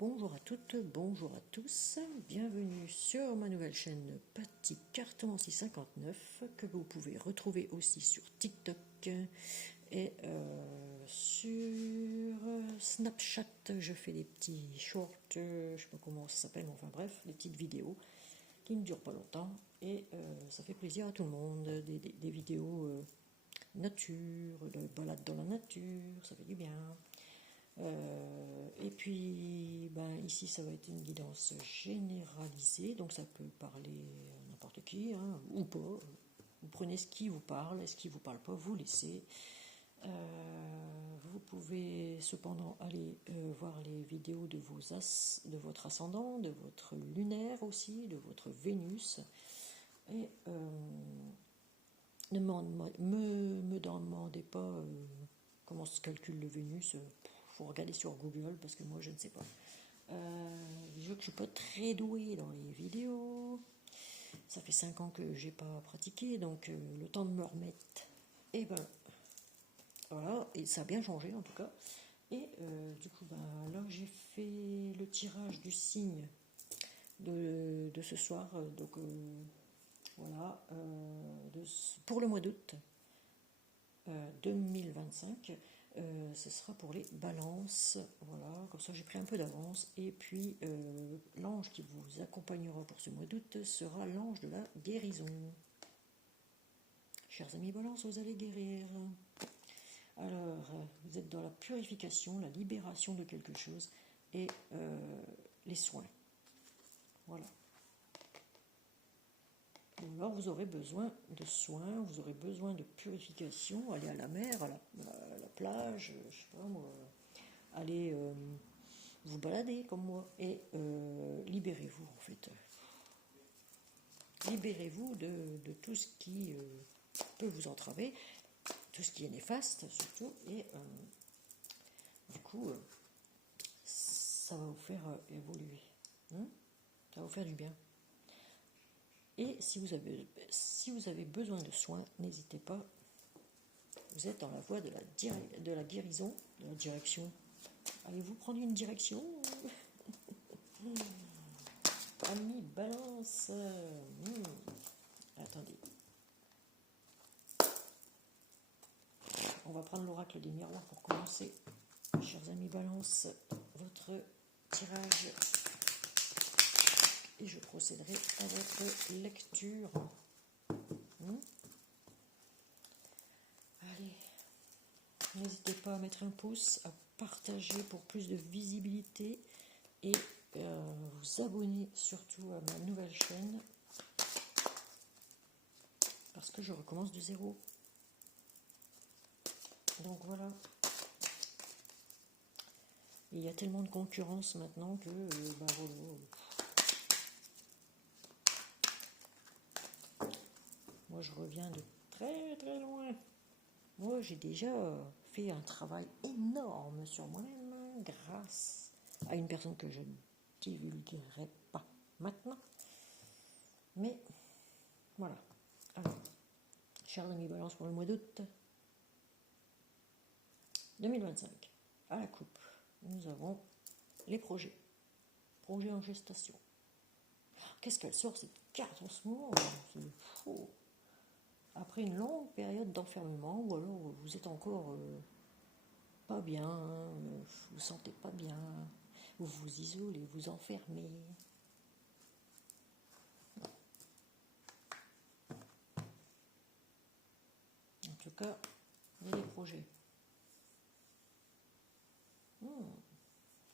Bonjour à toutes, bonjour à tous, bienvenue sur ma nouvelle chaîne Petit Carton 659 que vous pouvez retrouver aussi sur TikTok et sur Snapchat. Je fais des petits shorts, je sais pas comment ça s'appelle, mais enfin bref, des petites vidéos qui ne durent pas longtemps et ça fait plaisir à tout le monde, des vidéos nature, de balades dans la nature, ça fait du bien. Et puis ici ça va être une guidance généralisée, donc ça peut parler à n'importe qui ou pas. Vous prenez ce qui vous parle, et ce qui ne vous parle pas, vous laissez. Vous pouvez cependant aller voir les vidéos de vos as, de votre ascendant, de votre lunaire aussi, de votre Vénus. Et ne me demandez pas comment se calcule le Vénus. Faut regarder sur Google parce que moi je ne sais pas. Je ne suis pas très douée dans les vidéos. Ça fait 5 ans que j'ai pas pratiqué, donc le temps de me remettre. Et ben voilà, et ça a bien changé en tout cas. Et du coup, là j'ai fait le tirage du signe de ce soir. Donc voilà, pour le mois d'août 2025. Ce sera pour les balances, voilà, comme ça j'ai pris un peu d'avance. Et puis l'ange qui vous accompagnera pour ce mois d'août sera l'ange de la guérison. Chers amis balance, vous allez guérir. Alors, vous êtes dans la purification, la libération de quelque chose et les soins. Voilà. Alors vous aurez besoin de soins, vous aurez besoin de purification, aller à la mer, à la plage, je sais pas moi, allez vous balader comme moi et libérez-vous en fait. Libérez-vous de tout ce qui peut vous entraver, tout ce qui est néfaste surtout, et du coup ça va vous faire évoluer, ça va vous faire du bien. Et si vous avez besoin de soins, n'hésitez pas. Vous êtes dans la voie de la guérison, de la direction. Allez-vous prendre une direction? Ami balance. Attendez. On va prendre l'oracle des miroirs pour commencer. Chers amis balance, votre tirage. Et je procéderai à votre lecture. Allez, n'hésitez pas à mettre un pouce, à partager pour plus de visibilité et vous abonner surtout à ma nouvelle chaîne parce que je recommence de zéro. Donc voilà. Et il y a tellement de concurrence maintenant que voilà. Moi, je reviens de très très loin. Moi, j'ai déjà fait un travail énorme sur moi-même grâce à une personne que je ne divulguerai pas maintenant. Mais voilà. Alors, chers amis balance pour le mois d'août 2025, à la coupe, nous avons les projets. Projets en gestation. Qu'est-ce qu'elle sort cette carte en ce moment? C'est fou. Après une longue période d'enfermement, ou alors vous êtes encore pas bien, vous vous sentez pas bien, vous vous isolez, vous enfermez. En tout cas, il y a des projets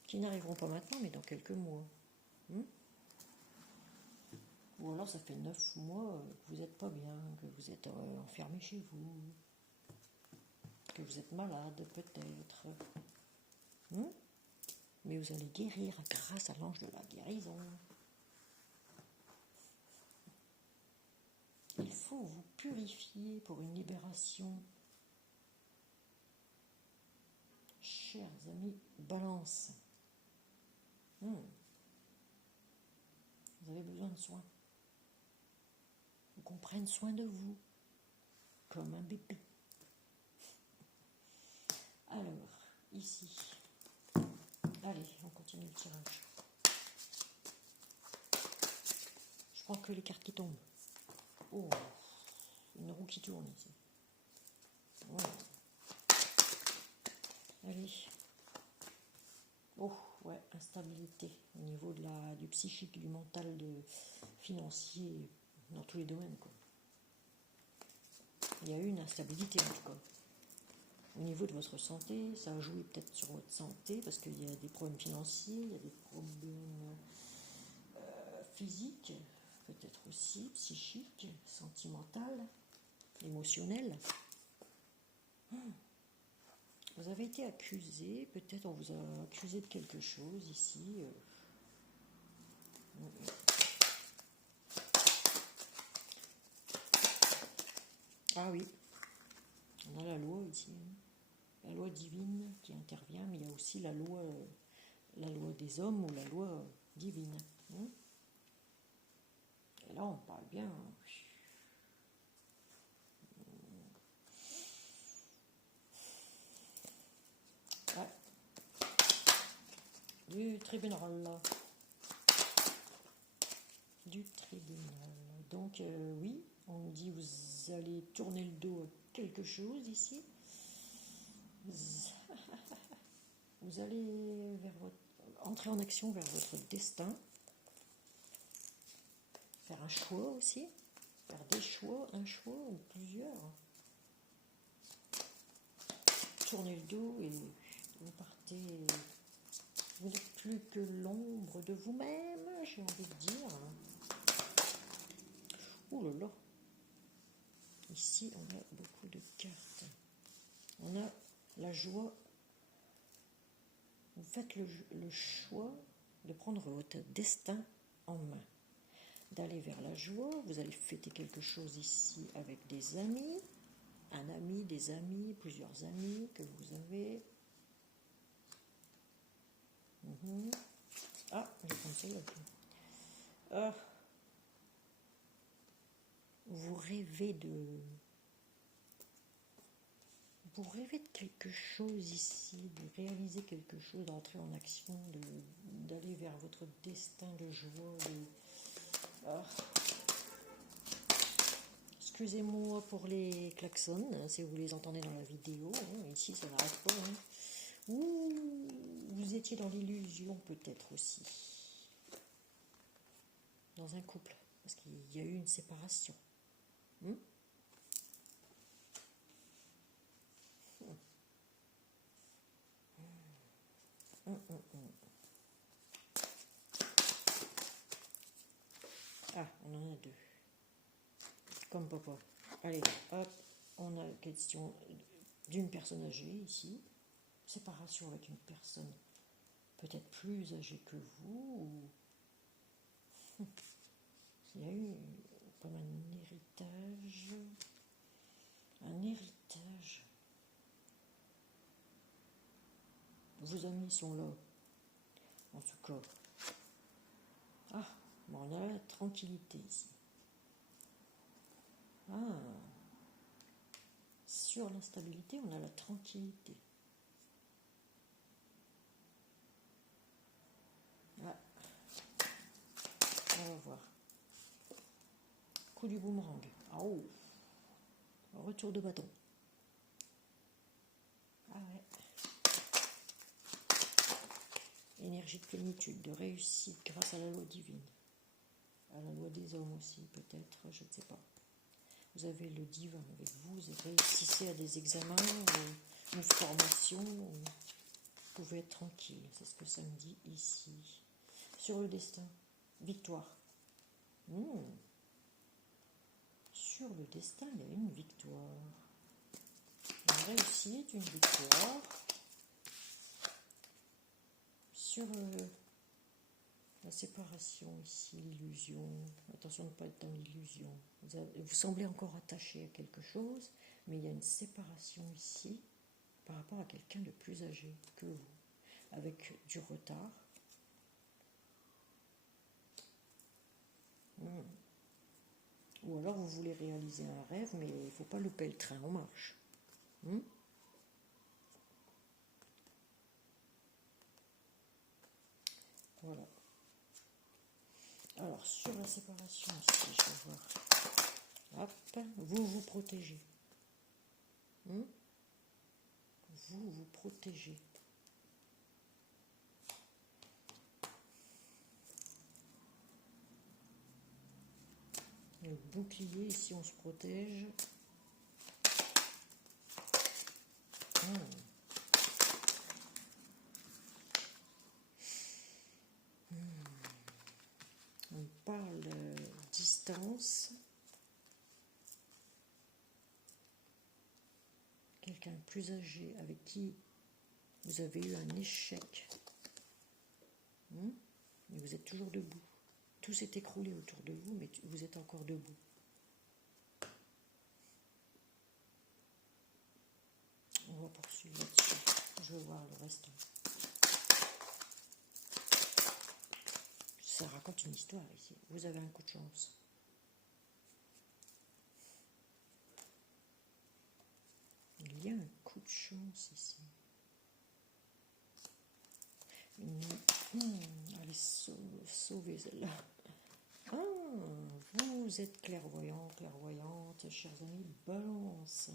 qui n'arriveront pas maintenant, mais dans quelques mois. Ou alors ça fait 9 mois que vous n'êtes pas bien, que vous êtes enfermé chez vous, que vous êtes malade peut-être. Mais vous allez guérir grâce à l'ange de la guérison. Il faut vous purifier pour une libération. Chers amis, balance. Vous avez besoin de soins. Qu'on prenne soin de vous, comme un bébé. Alors, ici, Allez, on continue le tirage. Je prends que les cartes qui tombent. Oh, une roue qui tourne ici. Oh. Allez. Oh, ouais, instabilité au niveau du psychique, du mental, financier, dans tous les domaines, quoi. Il y a eu une instabilité, en tout cas. Au niveau de votre santé, ça a joué peut-être sur votre santé, parce qu'il y a des problèmes financiers, il y a des problèmes physiques, peut-être aussi psychiques, sentimentales, émotionnels. Vous avez été accusé, peut-être on vous a accusé de quelque chose ici. Ah oui, on a la loi ici, la loi divine qui intervient, mais il y a aussi la loi des hommes ou la loi divine. Et là, on parle bien. Ouais. Du tribunal. Du tribunal. Donc, oui, on nous dit vous allez tourner le dos à quelque chose ici. Vous allez entrer en action vers votre destin. Faire un choix aussi. Faire des choix, un choix ou plusieurs. Tournez le dos et vous partez. Vous n'êtes plus que l'ombre de vous-même, j'ai envie de dire. Ouh là là. Ici, on a beaucoup de cartes. On a la joie. Vous faites le choix de prendre votre destin en main. D'aller vers la joie. Vous allez fêter quelque chose ici avec des amis. Un ami, des amis, plusieurs amis que vous avez. Ah, j'ai pensé là. Vous rêvez de quelque chose ici, de réaliser quelque chose, d'entrer en action, d'aller vers votre destin de joie. Excusez-moi pour les klaxons, si vous les entendez dans la vidéo. Ici, ça n'arrête pas. Ouh, vous étiez dans l'illusion peut-être aussi. Dans un couple, parce qu'il y a eu une séparation. Ah, on en a deux. Comme papa. Allez, hop, on a la question d'une personne âgée ici. Séparation avec une personne peut-être plus âgée que vous. Il y a eu comme un héritage. Un héritage. Vos amis sont là. En tout cas. Ah, bon, on a la tranquillité ici. Ah. Sur l'instabilité, on a la tranquillité. Ah. On va voir. Coup du boomerang. Ah, oh. Retour de bâton. Ah ouais. Énergie de plénitude, de réussite grâce à la loi divine. À la loi des hommes aussi, peut-être, je ne sais pas. Vous avez le divin avec vous, vous réussissez à des examens, une formation, vous pouvez être tranquille, c'est ce que ça me dit ici. Sur le destin, victoire. Sur le destin, il y a une victoire. Une réussite, une victoire. Sur la séparation ici, l'illusion. Attention de ne pas être dans l'illusion. Vous semblez encore attaché à quelque chose, mais il y a une séparation ici par rapport à quelqu'un de plus âgé que vous, avec du retard. Ou alors vous voulez réaliser un rêve, mais il ne faut pas louper le train en marche. Voilà. Alors, sur la séparation, ici, je vais voir. Hop, vous vous protégez. Vous vous protégez. Le bouclier, ici, on se protège. On parle distance. Quelqu'un plus âgé avec qui vous avez eu un échec. Mais vous êtes toujours debout. Tout s'est écroulé autour de vous, mais vous êtes encore debout. On va poursuivre là-dessus. Je vais voir le reste. Ça raconte une histoire ici. Vous avez un coup de chance. Il y a un coup de chance ici. Allez, sauvez celle-là. Vous êtes clairvoyant, clairvoyante, chers amis, balance.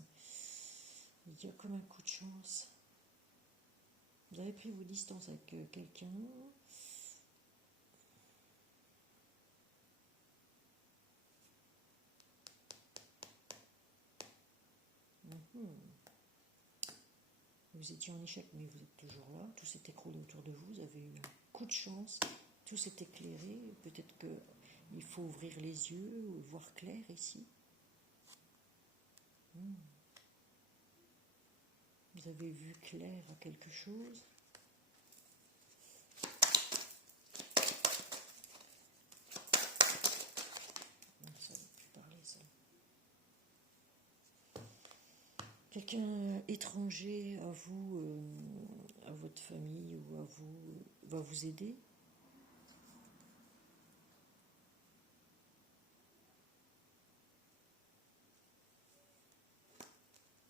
Il y a comme un coup de chance. Vous avez pris vos distances avec quelqu'un. Vous étiez en échec, mais vous êtes toujours là. Tout s'est écroulé autour de vous. Vous avez eu un coup de chance. Tout s'est éclairé. Peut-être qu'il faut ouvrir les yeux ou voir clair ici. Vous avez vu clair à quelque chose. Ça ne veut plus parler, ça. Quelqu'un étranger à vous, à votre famille ou à vous, va vous aider.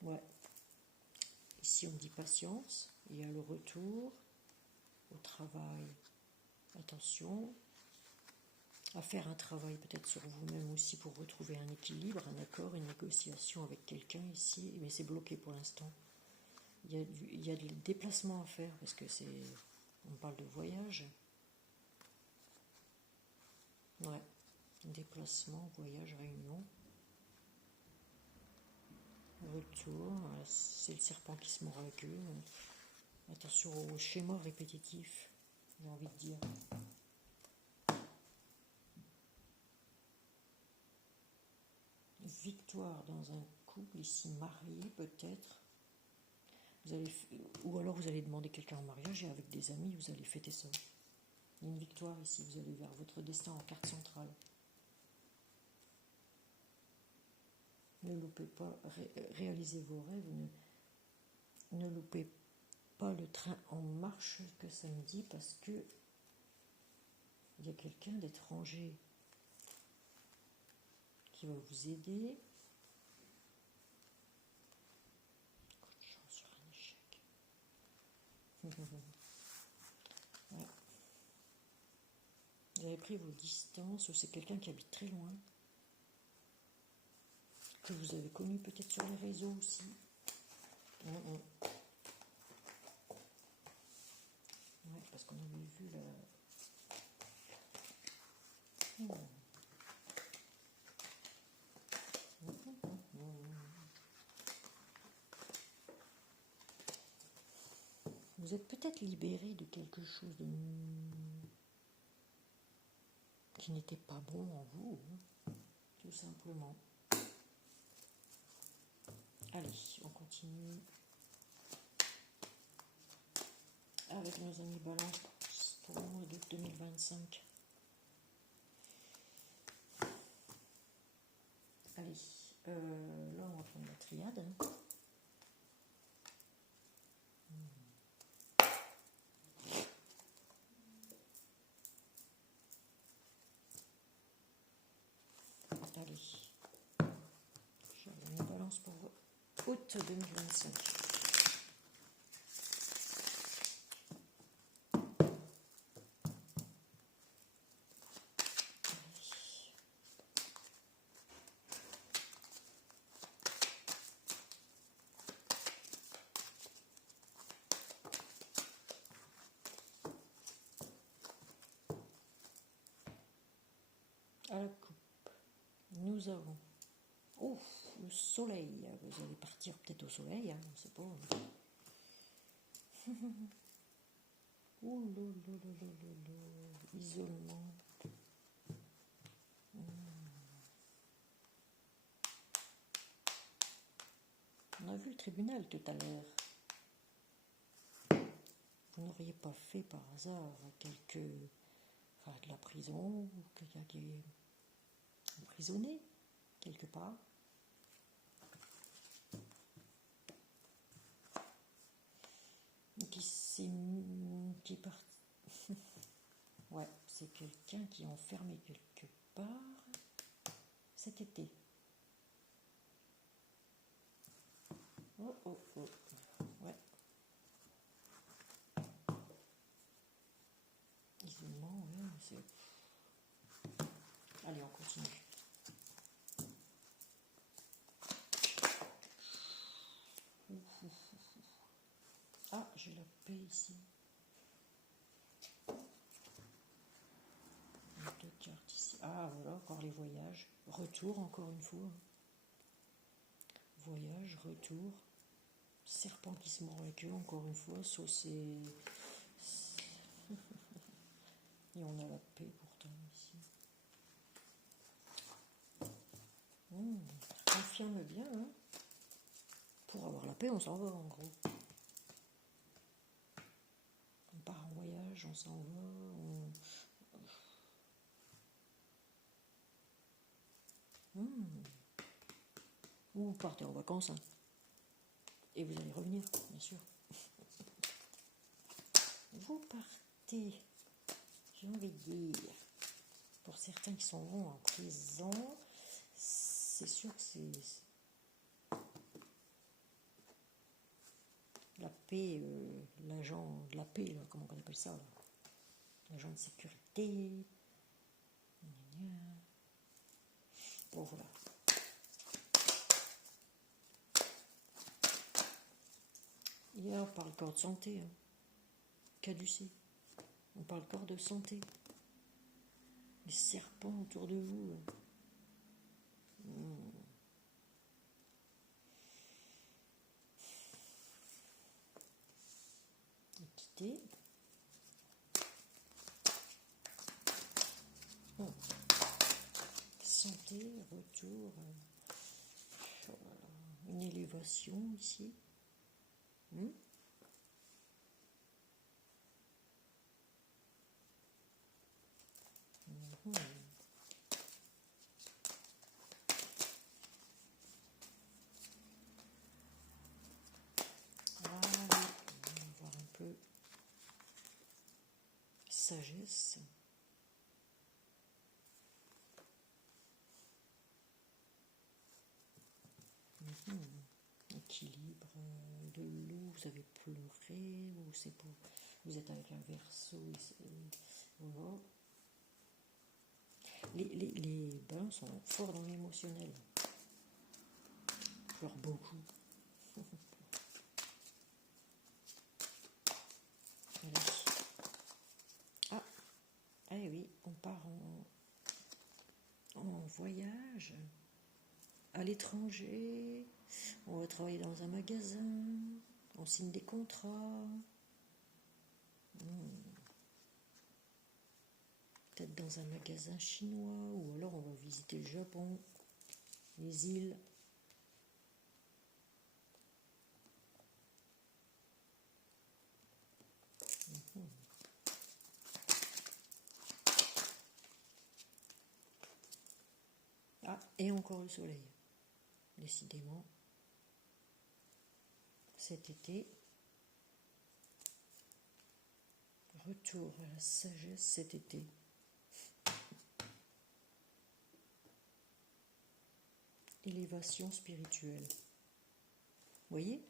Ouais. Ici, on dit patience. Il y a le retour au travail. Attention à faire un travail peut-être sur vous-même aussi pour retrouver un équilibre, un accord, une négociation avec quelqu'un ici. Mais c'est bloqué pour l'instant. Il y a des déplacements à faire parce que on parle de voyage. Ouais. Déplacement, voyage, réunion. Retour, c'est le serpent qui se mord la queue. Attention au schéma répétitif, j'ai envie de dire. Victoire dans un couple, ici marié peut-être. Ou alors vous allez demander quelqu'un en mariage et avec des amis, vous allez fêter ça. Il y a une victoire ici, vous allez vers votre destin en carte centrale. Ne loupez pas, réalisez vos rêves, ne loupez pas le train en marche que samedi parce que il y a quelqu'un d'étranger qui va vous aider. Coup de chance sur un échec. Ouais. Vous avez pris vos distances ou c'est quelqu'un qui habite très loin, que vous avez connu peut-être sur les réseaux aussi. Ouais, parce qu'on avait vu la... Vous êtes peut-être libéré de quelque chose qui n'était pas bon en vous, tout simplement. Allez, on continue avec nos amis balance pour le mois d'août 2025. Allez, là on va prendre la triade. Allez, j'avais une balance pour août 2025. À la coupe, nous avons le soleil. Vous allez partir peut-être au soleil, hein, on ne sait pas. Ouh là là là là là là. Isolement. On a vu le tribunal tout à l'heure. Vous n'auriez pas fait par hasard de la prison, ou qu'il y a des emprisonnés quelque part. Qui est parti. Ouais, c'est quelqu'un qui est enfermé quelque part cet été. Oh oh oh. Ouais. Isolement, ouais, c'est. Allez, on continue. Ah, j'ai la paix ici. Deux cartes ici. Ah, voilà, encore les voyages. Retour, encore une fois. Voyage, retour. Serpent qui se mord la queue, encore une fois. Soit c'est. Et on a la paix pourtant ici. Confirme bien, hein. Pour avoir la paix, on s'en va en gros. On part en voyage, on s'en va, Ou vous partez en vacances, hein. Et vous allez revenir, bien sûr. Vous partez, j'ai envie de dire, pour certains qui sont en prison, c'est sûr que c'est la paix, l'agent de la paix, là, comment on appelle ça, l'agent de sécurité. Bon, voilà. Et là, on parle corps de santé, hein. Caducé. On parle corps de santé. Les serpents autour de vous. Quitter. Santé, retour. Une élévation ici. Sagesse. Équilibre de l'eau, vous avez pleuré, ou c'est pour. Vous êtes avec un verso. Voilà. Les bains sont forts dans l'émotionnel. Pleurent beaucoup. Ah oui, on part en voyage à l'étranger, on va travailler dans un magasin, on signe des contrats, peut-être dans un magasin chinois, ou alors on va visiter le Japon, les îles. Ah, et encore le soleil. Décidément, cet été, retour à la sagesse cet été. Élévation spirituelle. Vous voyez?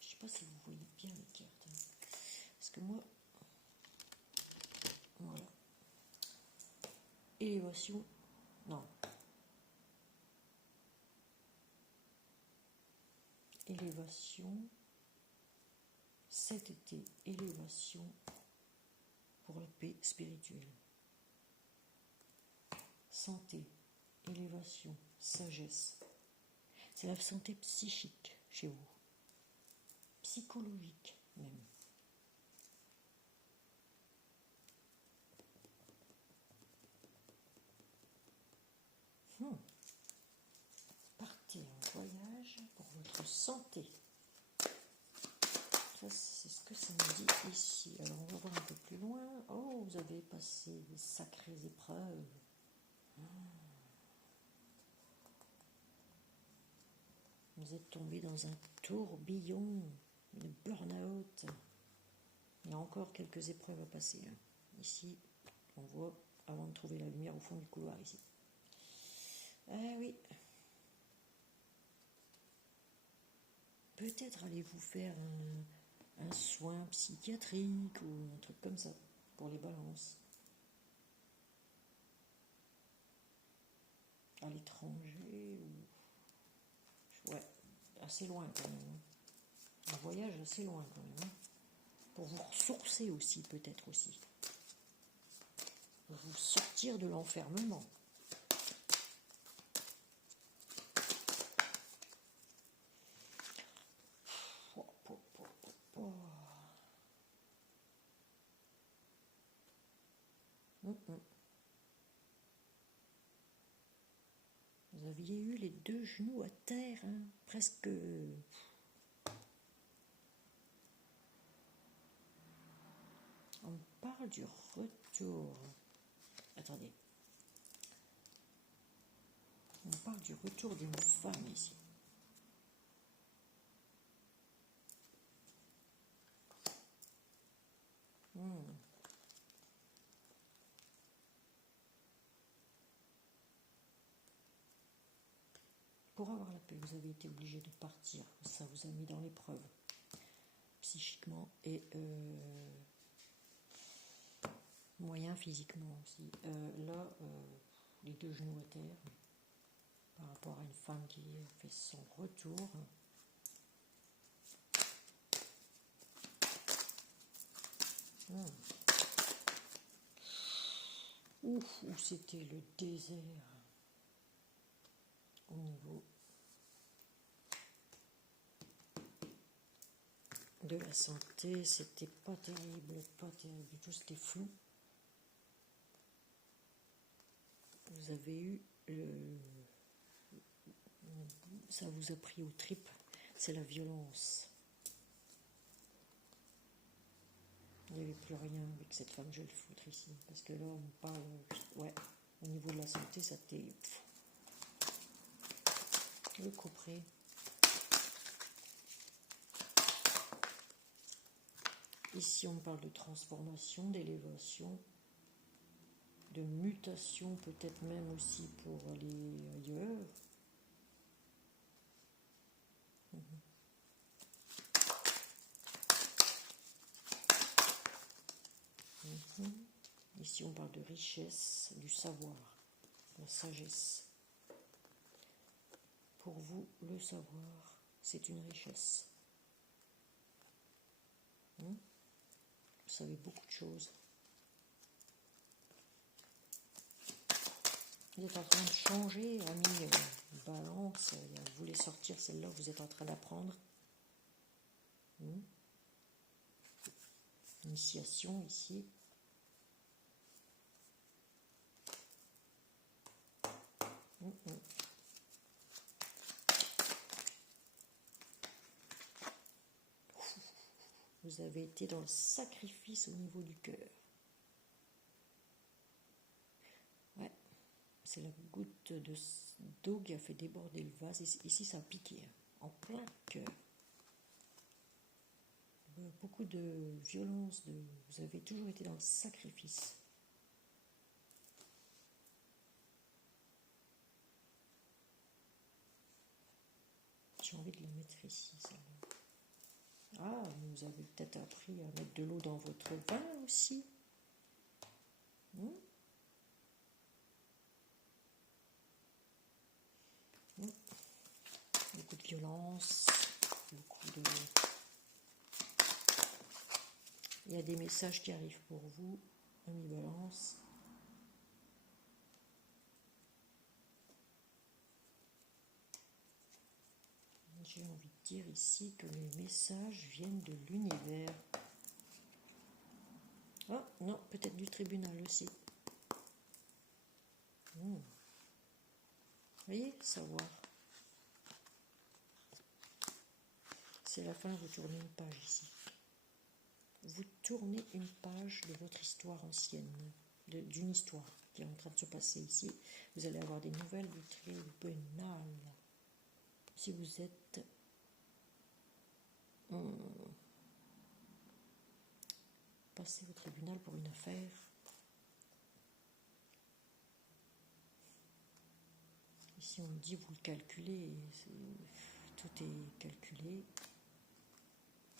Je ne sais pas si vous voyez bien les cartes. Parce que moi, voilà. Élévation, non. Élévation, cet été, élévation pour la paix spirituelle. santé, élévation, sagesse. C'est la santé psychique chez vous, psychologique même. Partez en voyage pour votre santé. Ça, c'est ce que ça me dit ici. Alors, on va voir un peu plus loin. Oh, vous avez passé des sacrées épreuves. Vous êtes tombé dans un tourbillon, une burn-out. Il y a encore quelques épreuves à passer. Ici, on voit, avant de trouver la lumière au fond du couloir, ici. Ah oui. Peut-être allez-vous faire un soin psychiatrique ou un truc comme ça pour les balances. À l'étranger ou... Ouais, assez loin quand même. Un voyage assez loin quand même. Pour vous ressourcer aussi, peut-être aussi. Pour vous sortir de l'enfermement. Vous aviez eu les deux genoux à terre, hein, presque. On parle du retour. Attendez. On parle du retour d'une femme ici. Pour avoir la paix, vous avez été obligé de partir. Ça vous a mis dans l'épreuve, psychiquement et moyen physiquement aussi. Là, les deux genoux à terre, par rapport à une femme qui fait son retour. Ouf, où c'était le désert au niveau de la santé, c'était pas terrible du tout, c'était flou. Vous avez eu ça vous a pris aux tripes, c'est la violence. Il n'y avait plus rien avec cette femme, je vais le foutre ici, parce que là on parle, ouais, au niveau de la santé, ça t'est le couperet. Ici on parle de transformation, d'élévation, de mutation, peut-être même aussi pour aller ailleurs. Ici on parle de richesse, du savoir, la sagesse. Pour vous, le savoir, c'est une richesse. Vous savez beaucoup de choses. Vous êtes en train de changer, ami Balance. Vous voulez sortir celle-là, vous êtes en train d'apprendre. Initiation ici. Vous avez été dans le sacrifice au niveau du cœur. Ouais, c'est la goutte d'eau qui a fait déborder le vase. Ici, ça a piqué, en plein cœur. Beaucoup de violence, vous avez toujours été dans le sacrifice. J'ai envie de la mettre ici, celle-là. Ah, vous avez peut-être appris à mettre de l'eau dans votre vin aussi. Beaucoup de violence, beaucoup de... Il y a des messages qui arrivent pour vous, ami Balance. J'ai envie de dire ici que les messages viennent de l'univers. Oh non, peut-être du tribunal aussi. Vous voyez, savoir. C'est la fin, vous tournez une page ici. Vous tournez une page de votre histoire ancienne, d'une histoire qui est en train de se passer ici. Vous allez avoir des nouvelles du tribunal. Si vous êtes passé au tribunal pour une affaire, ici on me dit vous le calculez, tout est calculé,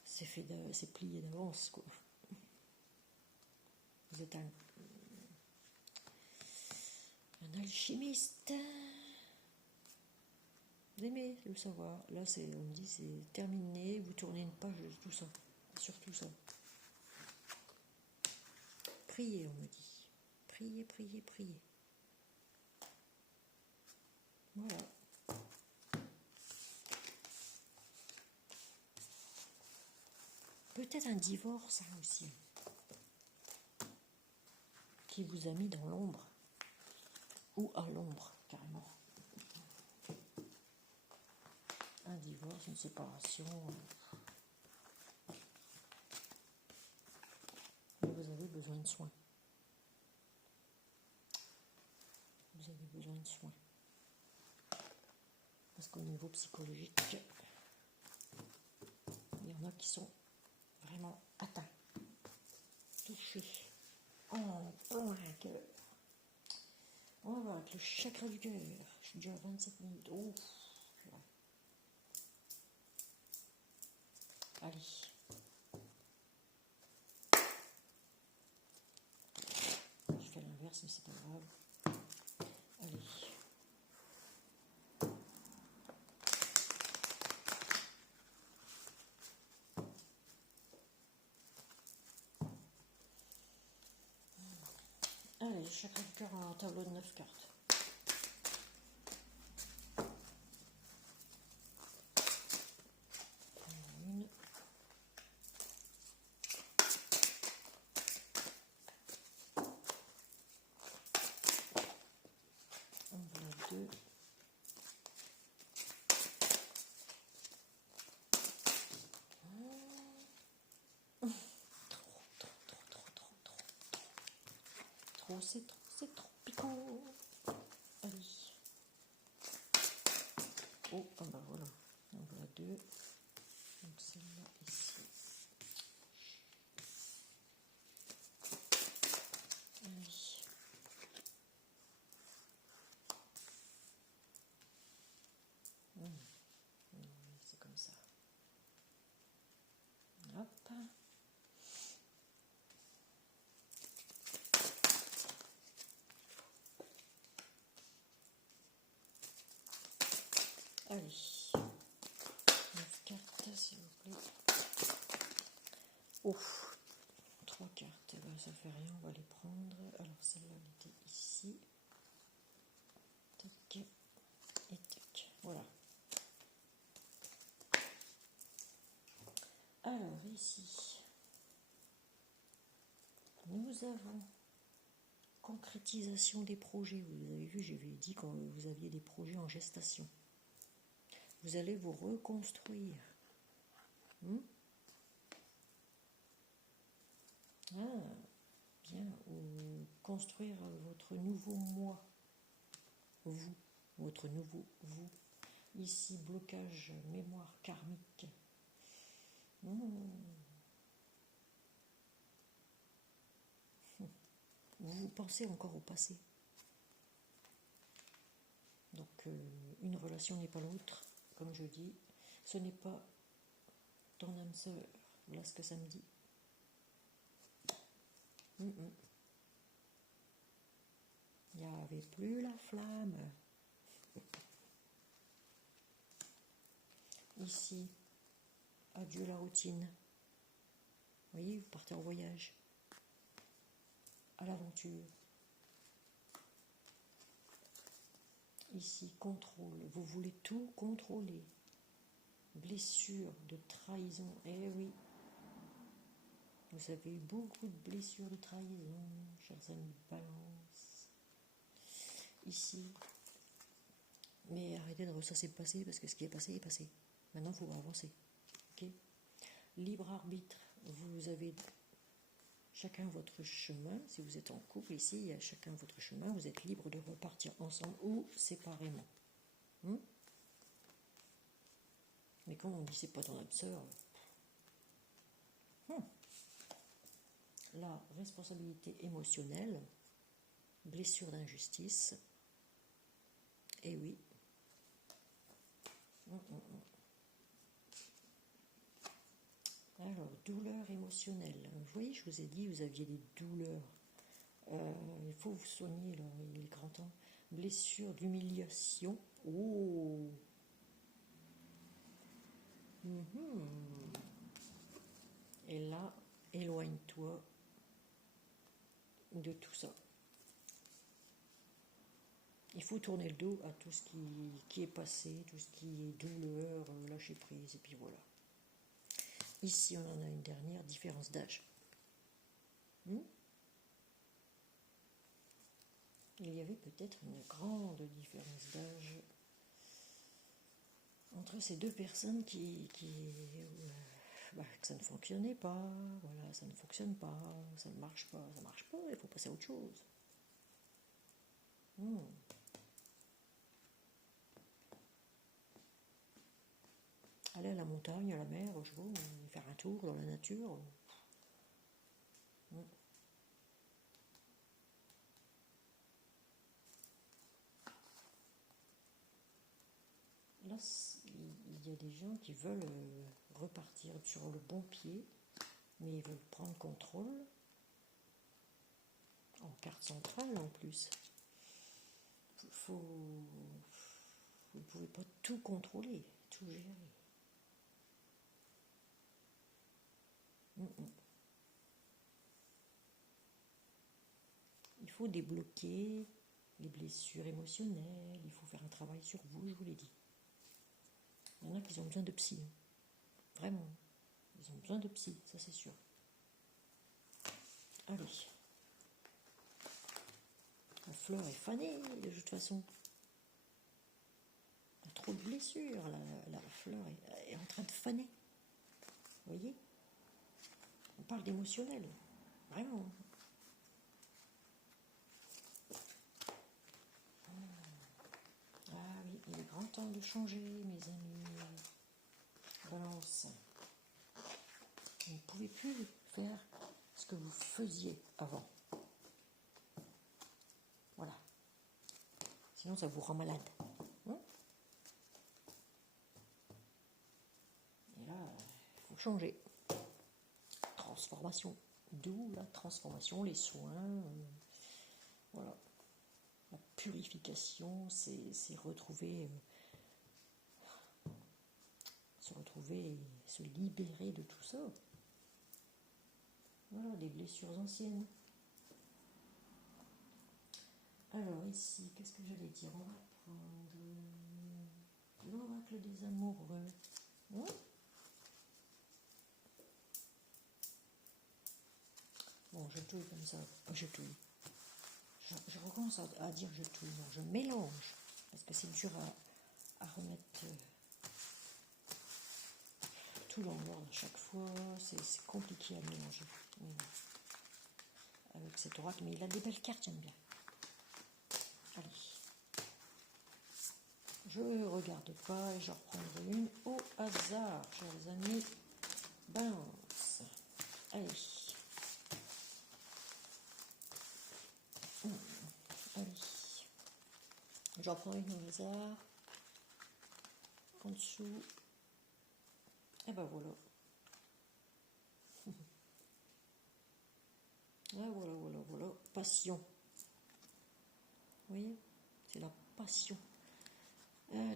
c'est plié d'avance quoi. Vous êtes un alchimiste. Vous aimez le savoir. Là, on me dit c'est terminé. Vous tournez une page de tout ça. Surtout ça. Priez, on me dit. Priez, priez, priez. Voilà. Peut-être un divorce hein, aussi. Qui vous a mis dans l'ombre. Ou à l'ombre, carrément. Un divorce, une séparation. Mais vous avez besoin de soins. Vous avez besoin de soins. Parce qu'au niveau psychologique, il y en a qui sont vraiment atteints, touchés. On va voir avec le chakra du cœur. Je suis déjà à 27 minutes. Ouf. Allez. Je fais l'inverse, mais c'est pas grave. Allez. Allez, chakra du cœur en tableau de 9 cartes. Une. En voilà 2. Trop, c'est trop piquant. Allez. Oh, ah bah voilà. En voilà 2. Donc celle-là ici. Allez. C'est comme ça. Hop. Allez. 9 cartes, s'il vous plaît. Ouf. 3 cartes. Ben, ça fait rien, on va les prendre. Alors, celle-là, elle était ici. Tac. Et tac. Voilà. Alors, ici, nous avons concrétisation des projets. Vous avez vu, j'avais dit que vous aviez des projets en gestation. Vous allez vous reconstruire. Bien. Ou construire votre nouveau moi. Vous. Votre nouveau vous. Ici, blocage, mémoire karmique. Vous pensez encore au passé. Donc, une relation n'est pas l'autre. Comme je dis, ce n'est pas ton âme sœur. Voilà ce que ça me dit. Il n'y avait plus la flamme. Ici, adieu la routine. Vous voyez, vous partez en voyage. À l'aventure. Ici, contrôle. Vous voulez tout contrôler. blessure de trahison. Eh oui, vous avez eu beaucoup de blessures de trahison, chers amis Balance. Ici. Mais arrêtez de ressasser le passé, parce que ce qui est passé est passé. Maintenant, il faut avancer. Ok ? Libre arbitre, vous avez chacun votre chemin. Si vous êtes en couple, ici, il y a chacun votre chemin. Vous êtes libre de repartir ensemble ou séparément. Mais quand on dit c'est pas ton âme sœur, la responsabilité émotionnelle, blessure d'injustice, et oui. Alors, douleur émotionnelle. Vous voyez, je vous ai dit, vous aviez des douleurs. Il faut vous soigner, là, il est grand temps. Blessure d'humiliation. Oh. Et là, éloigne-toi de tout ça. Il faut tourner le dos à tout ce qui est passé, tout ce qui est douleur, lâcher prise, et puis voilà. Ici, on en a une dernière, différence d'âge. Il y avait peut-être une grande différence d'âge entre ces deux personnes que ça ne fonctionnait pas, voilà, ça ne fonctionne pas, ça ne marche pas, il faut passer à autre chose. Aller à la montagne, à la mer, je vois, faire un tour dans la nature. Là, il y a des gens qui veulent repartir sur le bon pied, mais ils veulent prendre contrôle, en carte centrale en plus. Vous ne pouvez pas tout contrôler, tout gérer. Il faut débloquer les blessures émotionnelles, il faut faire un travail sur vous, je vous l'ai dit. Il y en a qui ont besoin de psy, vraiment, ils ont besoin de psy, ça c'est sûr. Allez, la fleur est fanée de toute façon. Il y a trop de blessures, la fleur est en train de faner. Vous voyez ? On parle d'émotionnel, vraiment. Ah oui, il est grand temps de changer, mes amis. Balance. Vous ne pouvez plus faire ce que vous faisiez avant. Voilà. Sinon, ça vous rend malade. Et là, il faut changer. Transformation. D'où la transformation, les soins. Voilà. La purification, c'est retrouver, se libérer de tout ça. Voilà, des blessures anciennes. Alors ici, qu'est-ce que j'allais dire? On va prendre l'oracle des amoureux. Bon, je touille comme ça. Je touille. Je recommence à dire je touille. Non, je mélange. Parce que c'est dur à remettre tout dans l'ordre à chaque fois. C'est compliqué à mélanger. Avec cet oracle. Mais il a des belles cartes, j'aime bien. Allez. Je ne regarde pas et j'en reprendrai une au hasard, chers amis. Balance. Allez. Allez. J'en prends une au hasard. En dessous. Et ben voilà. Voilà. Passion. Vous voyez? C'est la passion.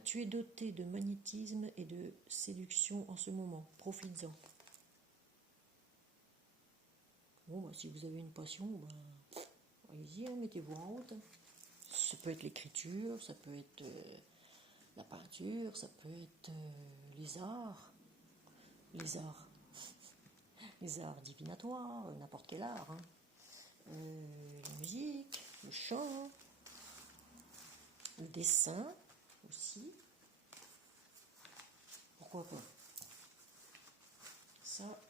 Tu es doté de magnétisme et de séduction en ce moment. Profites-en. Bon, bah, si vous avez une passion, bah, allez-y, mettez-vous en route. Ça peut être l'écriture, ça peut être La peinture, ça peut être les arts. Les arts. Les arts divinatoires, n'importe quel art. Hein. La musique, le chant, le dessin aussi. Pourquoi pas? Ça,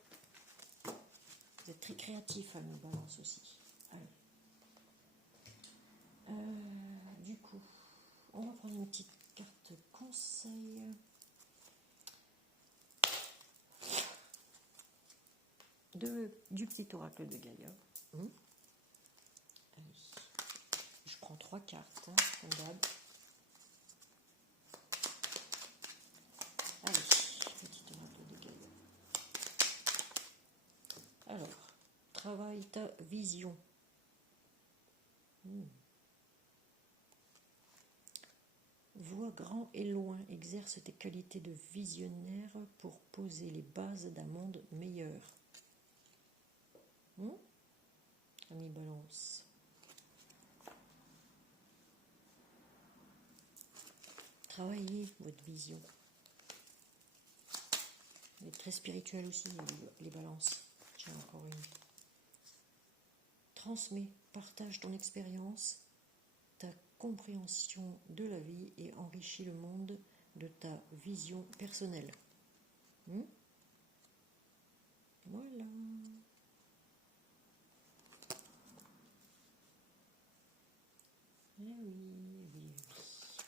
vous êtes très créatif, famille Balance aussi. Allez. Du coup, on va prendre une petite carte conseil. Du petit oracle de Gaïa. Allez. Je prends 3 cartes, hein, comme d'hab. Allez, petit oracle de Gaïa. Alors, travaille ta vision. Vois grand et loin, exerce tes qualités de visionnaire pour poser les bases d'un monde meilleur. Ami Balance. Travaillez votre vision. Vous êtes très spirituel aussi, les balances. Tiens, encore une. Transmets, partage ton expérience, ta compréhension de la vie et enrichis le monde de ta vision personnelle. Voilà. Eh oui.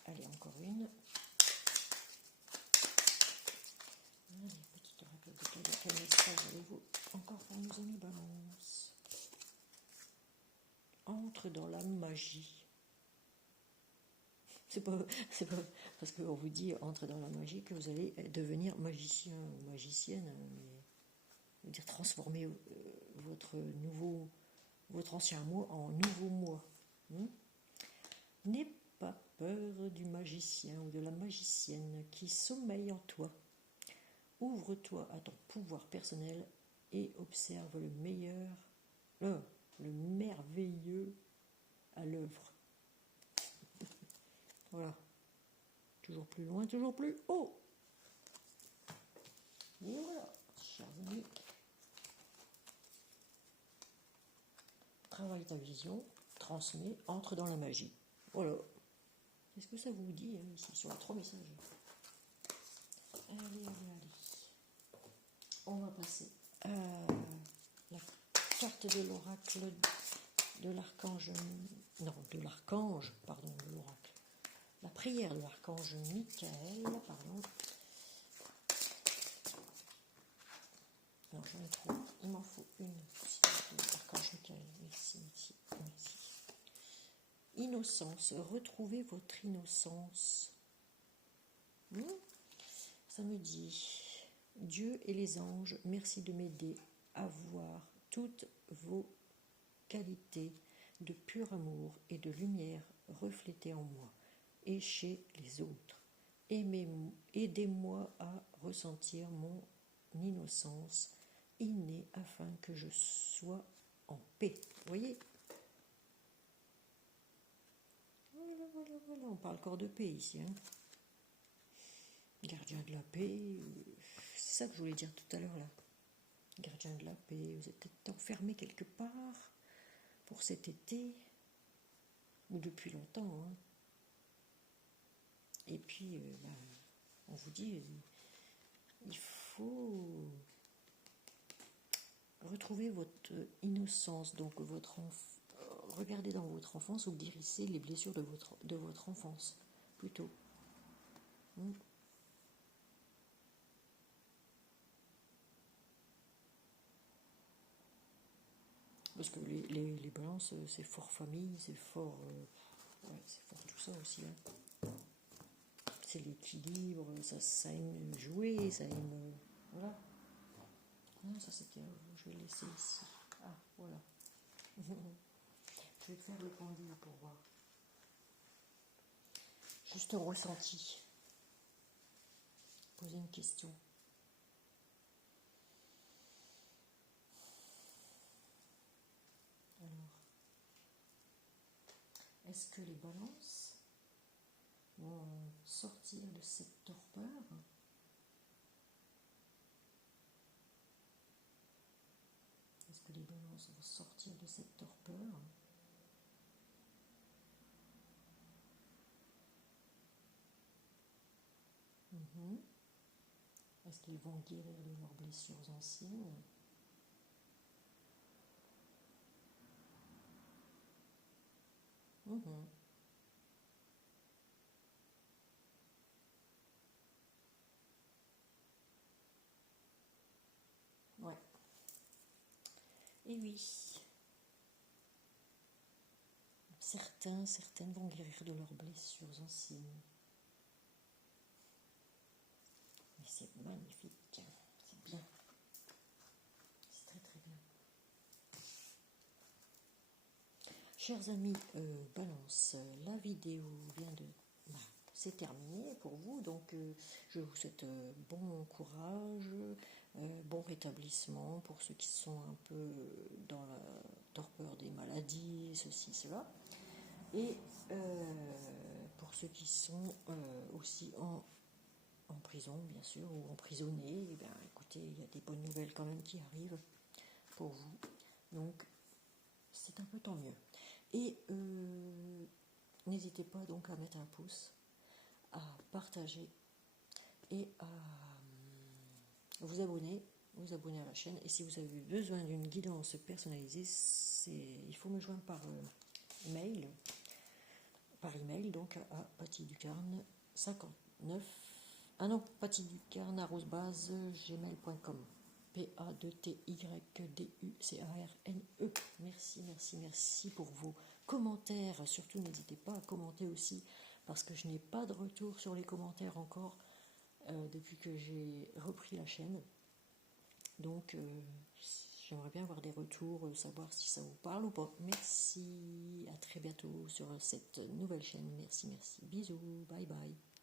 Allez, encore une. Allez, petite oracle de quel message avez-vous encore pour nos amis Balance? Entre dans la magie. C'est pas parce qu'on vous dit entre dans la magie que vous allez devenir magicien ou magicienne, mais dire transformer votre ancien moi en nouveau moi. N'aie pas peur du magicien ou de la magicienne qui sommeille en toi. Ouvre-toi à ton pouvoir personnel et observe le merveilleux à l'œuvre. Voilà. Toujours plus loin, toujours plus haut. Et voilà, chers amis. Travaille ta vision, transmets, entre dans la magie. Voilà. Qu'est-ce que ça vous dit ici sur les 3 messages? Allez. On va passer à la carte de l'oracle de l'archange. Non, de l'oracle. La prière de l'archange Michael, pardon. Non, j'en ai trop. Il m'en faut une. L'archange Michael, merci. Innocence, retrouvez votre innocence. Ça me dit, Dieu et les anges, merci de m'aider à voir toutes vos qualités de pur amour et de lumière reflétées en moi et chez les autres. Aidez-moi à ressentir mon innocence innée afin que je sois en paix. Vous voyez? Voilà, on parle encore de paix ici. Gardien de la paix, c'est ça que je voulais dire tout à l'heure là. Gardien de la paix, vous êtes peut-être enfermé quelque part pour cet été, ou depuis longtemps. Et puis, on vous dit, il faut retrouver votre innocence, donc regardez dans votre enfance ou guérissez les blessures de votre enfance, plutôt. Parce que les balances, c'est fort famille, c'est fort tout ça aussi. C'est l'équilibre, ça aime jouer, ça aime... voilà. Non, ça c'était... je vais laisser ici. Ah, voilà. Je vais faire le pendule pour voir. Juste un ressenti. Poser une question. Alors, est-ce que les balances vont sortir de cette torpeur. Est-ce que les balances vont sortir de cette torpeur? Est-ce qu'ils vont guérir de leurs blessures anciennes? Ouais. Et oui. Certaines vont guérir de leurs blessures anciennes. Mais c'est magnifique. C'est bien. C'est très très bien. Chers amis, Balance, la vidéo vient de... c'est terminé pour vous, donc je vous souhaite bon courage, bon rétablissement pour ceux qui sont un peu dans la torpeur des maladies, ceci, cela. Et pour ceux qui sont aussi en prison, bien sûr, ou emprisonnés, eh bien, écoutez, il y a des bonnes nouvelles quand même qui arrivent pour vous. Donc, c'est un peu tant mieux. Et n'hésitez pas donc à mettre un pouce, à partager et à vous abonner à la chaîne. Et si vous avez besoin d'une guidance personnalisée, il faut me joindre par email, donc à pattyducarne59, pattyducarne@gmail.com, PADTYDUCARNE. Merci pour vos commentaires. Surtout, n'hésitez pas à commenter aussi, parce que je n'ai pas de retour sur les commentaires encore depuis que j'ai repris la chaîne. Donc, j'aimerais bien avoir des retours, savoir si ça vous parle ou pas. Merci, à très bientôt sur cette nouvelle chaîne. Merci. Bisous, bye bye.